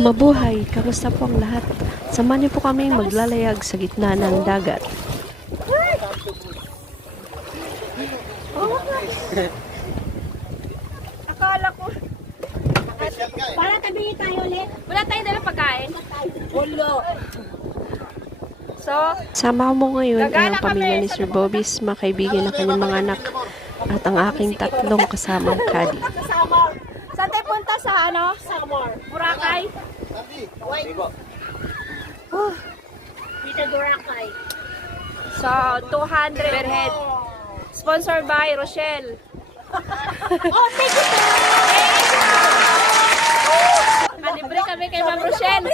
Mabuhay! Kamusta po ang lahat? Samahan niyo po kami maglalayag sa gitna ng dagat. Akala ko. Para tabi tayo ulit. Wala tayong dalang pagkain. Wala. So, Sama mo ngayon ay Gagala ang pamilya kami ni Sir Bobby's, mga kaibigan ng kanyang mga anak, at ang aking tatlong kasamang kaddy. Samar. saan tayo punta sa ano? Samar. Boracay? Dito Boracay. So, 200 per head. Sponsored by Rochelle. Oh, thank you, sir. Libre kami kay Ma'am Rochelle.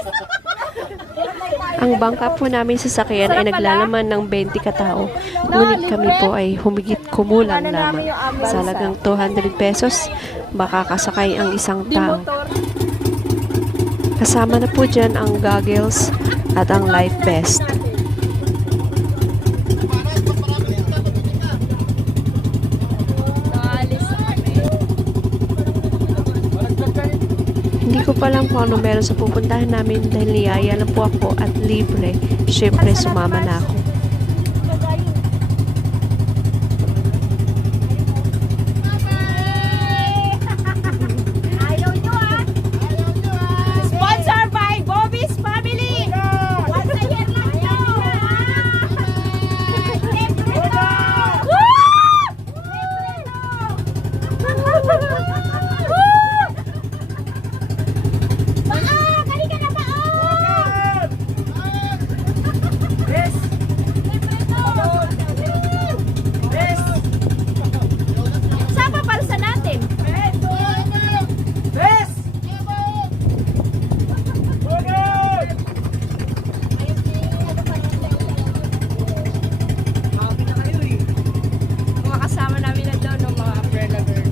Ang bangka po namin sa sakyan ay naglalaman ng 20 katao. Ngunit kami po ay humigit kumulang lamang. Sa halagang 200 pesos, makakasakay ang isang Di tao. motor. Kasama na po dyan ang goggles at ang life vest. Naalis na kami. Hindi ko pa lang kung ano meron sa pupuntahan namin dahil niyaya lang po ako at libre. Siyempre, sumama na ako. Ayaw nyo ah. Sponsored by Bobby's Family. Once a year lang nyo. Saan pa palsa natin? Mga kasama namin na doon, no, mga umbrella girl.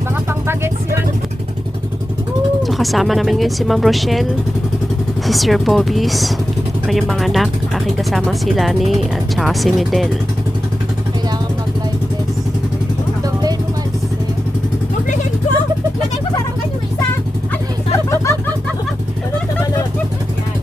Mga pang-bagets yun. So kasama namin ngayon si Ma'am Rochelle, si Sir Bobby's, kanyang mga anak, aking kasama si Lani at saka si Medel. Kailangan mag-live test. Doble naman. Doblehin ko. Lagay ko parang ganyan isa. Ano isa? Balot na balot. Yan.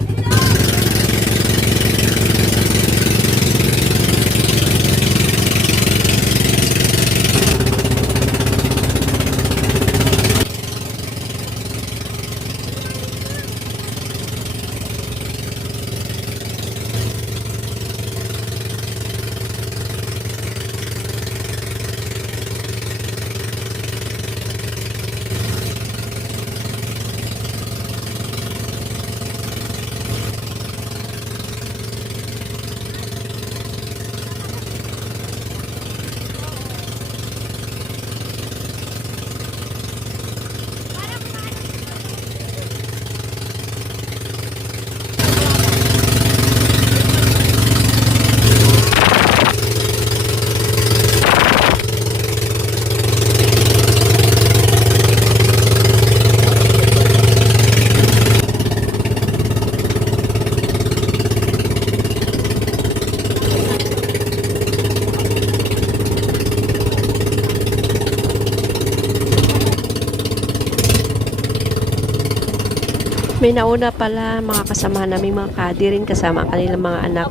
May nauna pala mga kasama namin mga kaddy rin kasama ang kanilang mga anak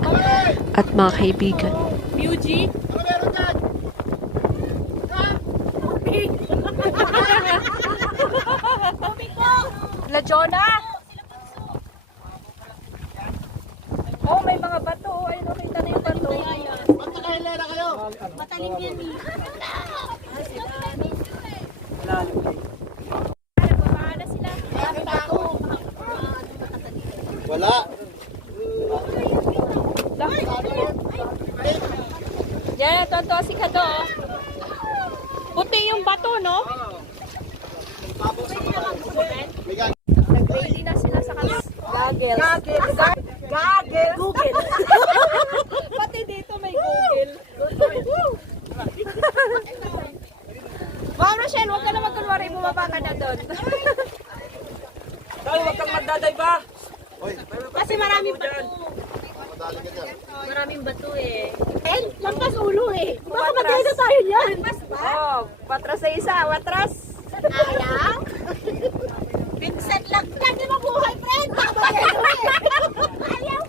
at mga kaibigan. Muji? La Jonah? Oh, may mga bato. Oh, ayun, nakita na yung bato. Matalim yan eh. Nagpapaana sila. Wala. Yan, tonto si Kato. Oh. Puti yung bato, no? Nag-ready na sila sa goggles. Google. Pati dito may Google. Ma'am Rochelle, huwag ka na magkunwari. Bumaba ka na doon. Huwag kang magdaday ba? Kasi maraming bato. Madali ka dyan. Maraming bato eh. Lampas ulo eh. Baka matay na tayo niyan. Oh, patras sa isa. Watras. Ayaw? Vincent lang. Hindi mabuhay, friend. Ayaw.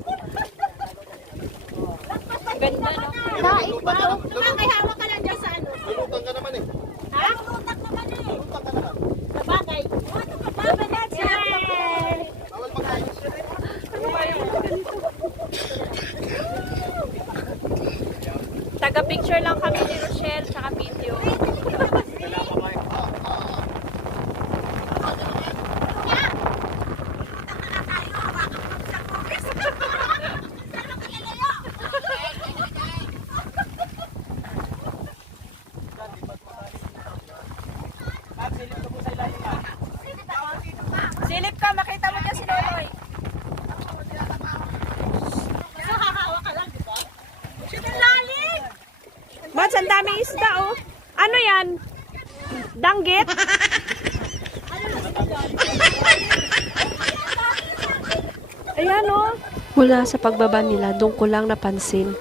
Ganda, no? Daig ba? Nakakahawa ka lang dyan sa ano. Lulutang ka naman eh. Ha? Lutak naman eh. Lulutang ka naman. Sa bagay. Ano ka ba? Yay! Bawal magkain. Taga-picture lang kami ni Rochelle, tsaka video. Silip ka, makita mo dyan si Loloy. Nakakahawa ka lang, di ba? Sinalalim! Mats, ang daming isda, oh. Ano yan? Danggit? Ayan, oh. Mula sa pagbaba nila, doon ko lang napansin.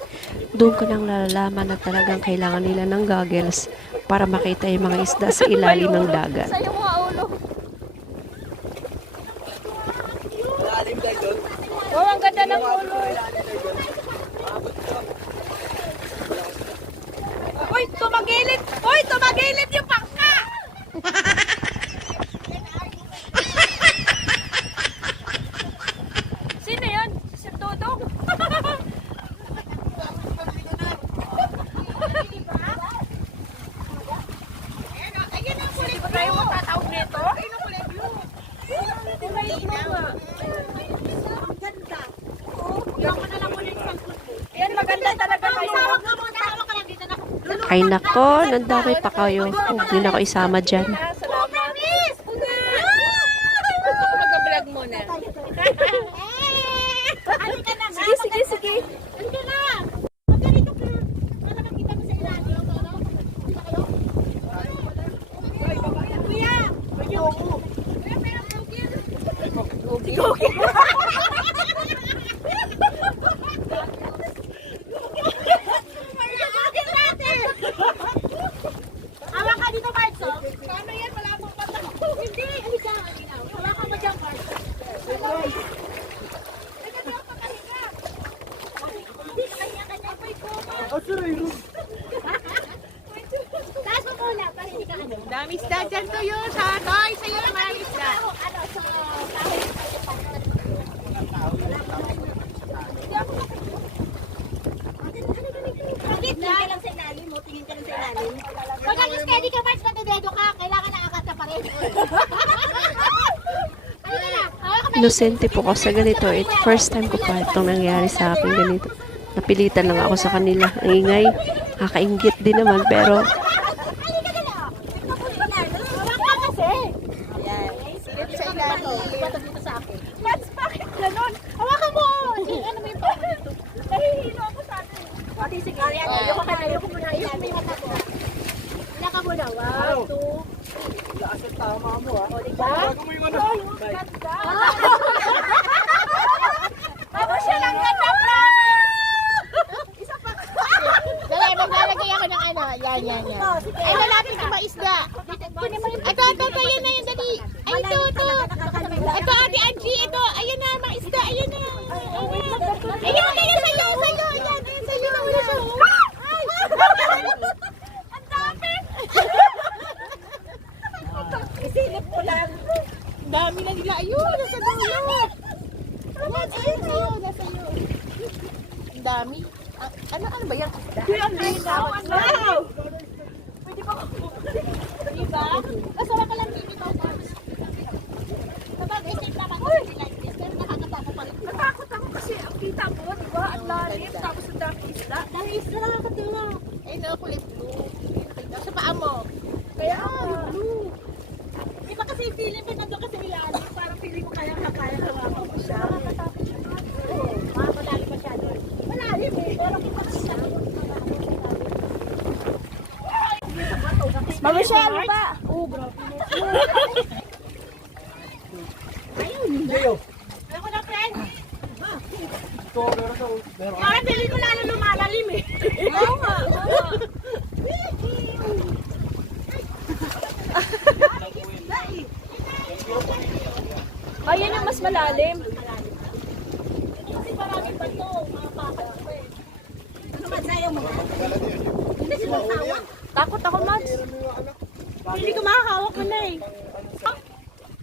Doon ko nang nalalaman na talagang kailangan nila ng goggles para makita yung mga isda sa ilalim ng dagat. Sa yung mga ulo. Wow, ang ganda ng ulo. Uy, tumagilid! Uy, tumagilid yung pangka! Sino yan? Si Dodong? Ayun ang kulay Ba tayo matatawag nito? Kulay blue nga. Ang ganda. Iwan ko na lang muna yung sangkot ko. Yan, maganda talaga kayo. Hawak ka muna. Hawak ka lang dito na. Ay nako, nandami pa kayo. Huwag niyo na ako isama dyan. Salamat. Miss! Mag-vlog muna. Halika na nga. Sige, sige, sige. Halika na. Magganito ka. Para makita mo sa ilalim. Kuya! Kuya, pero bukid. Bukid natin. Hawa ka dito, Marts. Paano yan? Wala akong patak. Hindi. Halika. Hawa ka mo dyan, Marts. Taas mo muna para hindi ka ano. Dami isda dyan to yun. Sa toy, sa'yo na mga isda. Ano, sa kahoy. Tingin ka lang sa ilalim mo, tingin ka lang sa ilalim. Pag steady ka, March, matidedo ka, kailangan nakakata pa rin. Halika na, hawa ka pa. Inosente po ako sa ganito. First time ko pa itong nangyari sa akin ganito. Napilitan lang ako sa kanila. Ang ingay, kakaingit din naman pero Halika na lang. Hawa ka kasi. Silip sa ilalim. Bato dito sa akin. Mats, bakit ganon? Hawakan mo! Ano mo yung pako dito? Nahihilo ako sa atin. Okay, sige. Ayoko ka na. Ayoko muna. Ayoko mo yung mata ko. Wala ka muna. 1, 2. Lakas ang tama mo ha. O, diba? Bago mo yung ano. Tapos siya lang ganda, promise! Isa pa. Dali, maglalagay ako ng ano. Yan. Ay, lalapit yung maisda. Ito, yan na yun, dali. Ay, ito. Ito, Ate Angie, ito. Ayan na, mga isda. Ayan na. Ayan, sa'yo. Ayan, sa'yo. Wala siya. Ay! Ang dami! Isilip ko lang. Dami na nila. Ayun, nasa dulo. Ayan, sa'yo. Ang dami. Ano ba yan? Ang linaw. Wow! Pwede ba ako? Diba? Kasama ka lang dito. Kapag isip naman ko like this, pero nakakatawa pa rin. Natakot ako kasi ang kita mo, di ba? Ang lalim, tapos ang daming isda. Dahil isda nakakatawa. Eh, no, kulay blue. Sa paa mo. Kaya, blue. Di ba kasi feeling mo nandun kasi ilalim, parang feeling mo kaya hawakan mo siya. Oo, malalim masyado. Malalim eh, pero kita kasi siya. Mamichelle ba? Oo, grabe. Ako na, friend. Parang feeling ko lalo lumalalim eh. Oo nga. malalim. Kasi marami pa to, mga papat pa eh. Ano man sa'yo mo? Hindi sila tawa. Takot ako, Mads. Hindi ko makakawak mo na eh.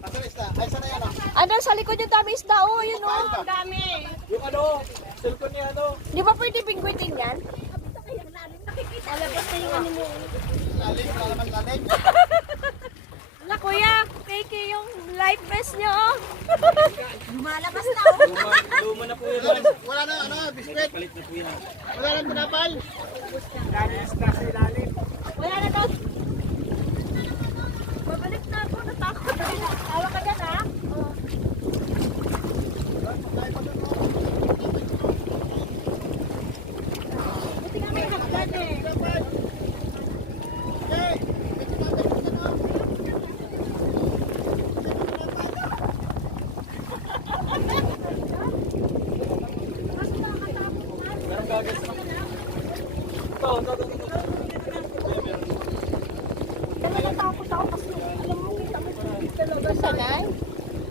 Asan isda? Ay, saan na yan ah? Ano, sa likod yung dami isda. Oh, yun oh. Ang dami. Yung ano, cellphone niya ano? Di ba pwede bingwitin yan? Alabas na yung ano mo. Lalim, lalaman lalim. Wala, kuya. Fake yung life vest niyo, oh. Lumalabas na oh. Wala na, ano, biskwit. Wala na tinapay. Wala na to. Babalik na ako. Natakot. Tawa ka dyan ha. Buti nga may hagdan eh. Natakot ako kasi alam mo, kita mo tubig talaga sa Sanay?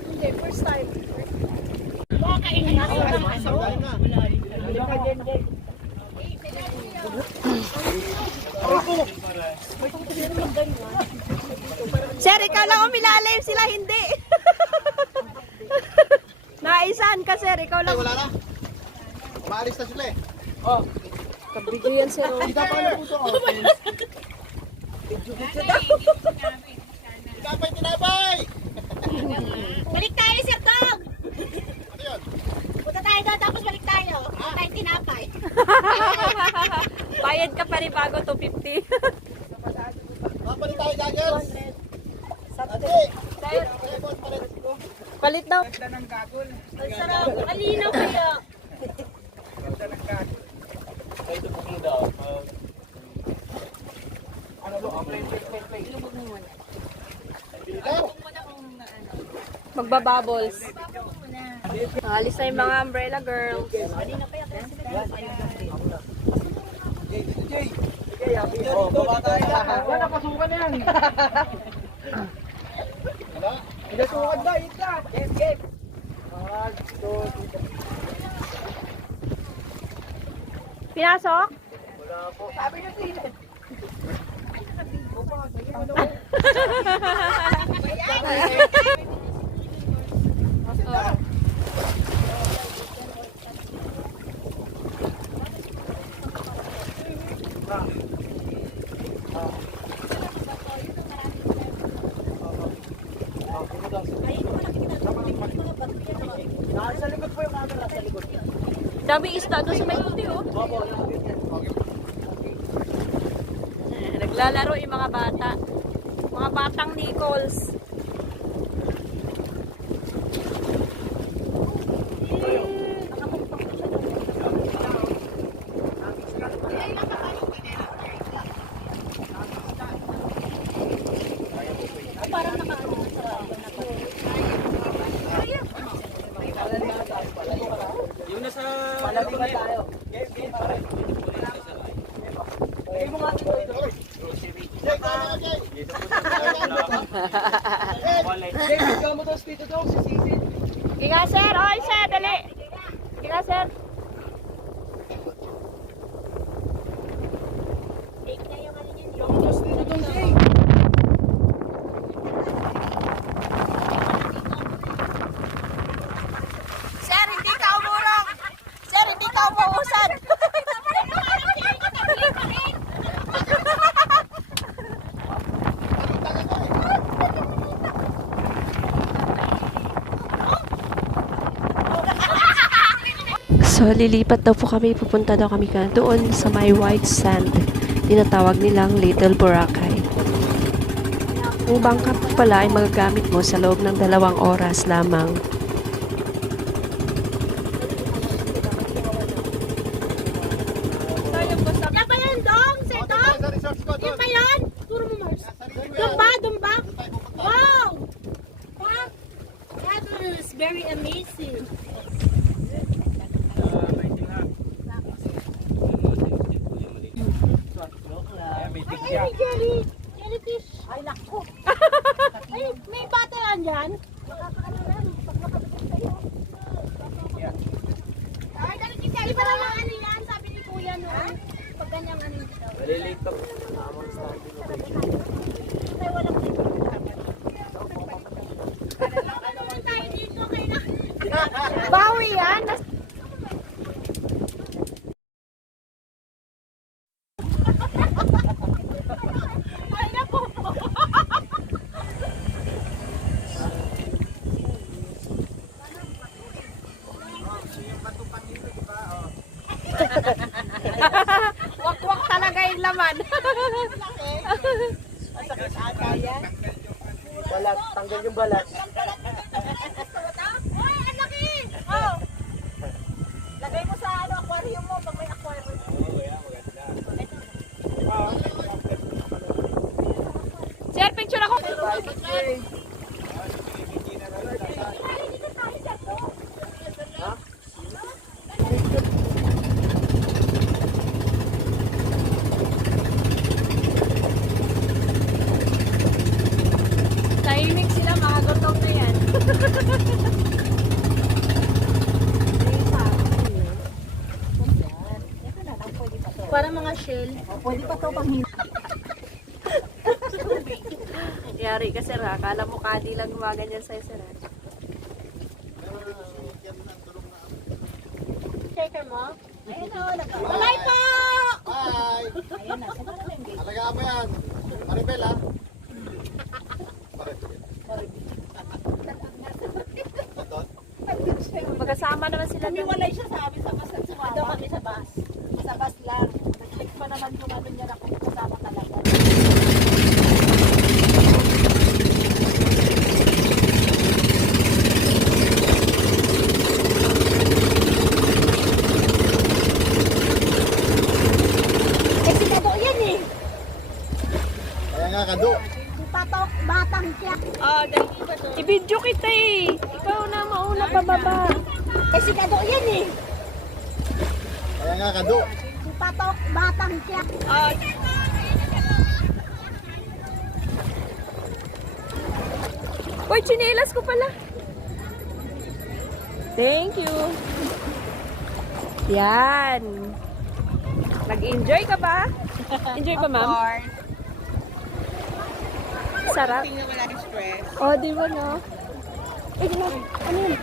Hindi, first time. Baka kainin na ako ng ano. Sir, ikaw lang umilalim, sila hindi. Naisan ka, sir. Ikaw Ay, lang. wala na. Maalis na sila eh. Kabidyo yan, sir. Hindi ka pa na puto. Tinapay, tinapay! Balik tayo, Sir Dog! Ano yun? Punta tayo doon, tapos balik tayo. Punta tayong tinapay. Bayad ka pa rin bago 250. Kapalit tayo, Gaggles. Ate! Palit daw. Ang sarap. Alinaw kaya. Magbabubbles. Alis na yung mga umbrella girls. Pinasok? Dami isda doon sa may puti, oh. Naglalaro yung mga bata. Mga batang Nichols. Giga sir, oy sir, dali. Giga sir. Sir, hindi ka umurong. Sir, hindi ka umuusad. So, lilipat daw po kami. Pupunta daw kami doon sa may white sand. Tinatawag nilang Little Boracay. Ang bangka po pala ay magagamit mo sa loob ng 2 oras lamang. Yan ba yan, Dong? Sir Dong? Sa resort ko Yan doon. ba yan? Turo mo, Mars. Doon ba? Doon ba? Wow! Wow! That is very amazing. Ay, may jelly. Jellyfish. Ay, naku. Ay, may bata yan dyan. Makakaano yan. Pag makabalik tayo. Bawi yan. Wakwak talaga yung laman. Balat, tanggal yung balat. Uy, ang laki! Oh. Lagay mo sa aquarium mo pag may aquarium. Sir, picture ako. Tahimik sila, mga gutom na yan. Para mga shell. Pwede pa to pang Yari ka, sir, ha? Akala mo kadi lang gumaganyan sa'yo, sir, ha? shaker mo. Ayun o, Walay po! Bye! Ayun na, saan na lang gate? Alagaan mo yan. Maribel, ha? Magkasama naman sila. Walay siya sa amin sa bus. Sumama daw kami sa bus. Sa bus lang. Nag-check pa naman yung ano niya na kung kasama talaga. Eh, sinado yan eh. Kaya nga, kado. Si Patok, batang siya. Oh, i-video kita eh. Ikaw na mauna pababa. Eh, sinado yan eh. Kaya nga, kado. Si Patok, batang siya. Oh. Uy, chinelas ko pala. Thank you. Yan. Nag-enjoy ka ba? Enjoy ba, ma'am? Sarap. Oh, di ba, no? Eh, ano yun?